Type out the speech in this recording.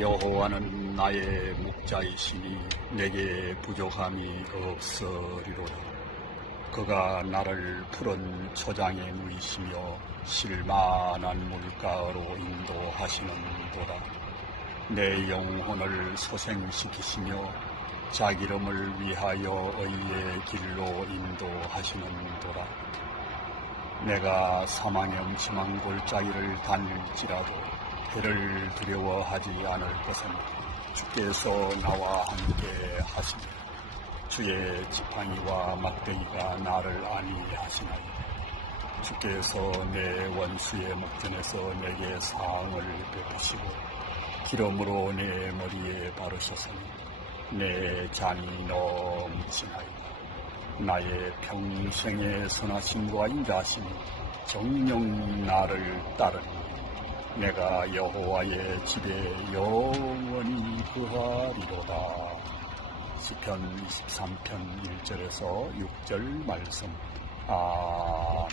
여호와는 나의 목자이시니 내게 부족함이 없으리로다. 그가 나를 푸른 초장에 누이시며 실만한 물가로 인도하시는도다. 내 영혼을 소생시키시며 자기 이름을 위하여 의의 길로 인도하시는도다. 내가 사망의 음침한 골짜기를 다닐지라도 해를 두려워하지 않을 것은 주께서 나와 함께 하시니 주의 지팡이와 막대기가 나를 안위하시나이다. 주께서 내 원수의 목전에서 내게 사항을 베푸시고 기름으로 내 머리에 바르셨으니 내 잔이 넘치나이다. 나의 평생의 선하심과 인자하심이 정령 나를 따르니 내가 여호와의 집에 영원히 거하리로다. 시편 23편 1절에서 6절 말씀. 아.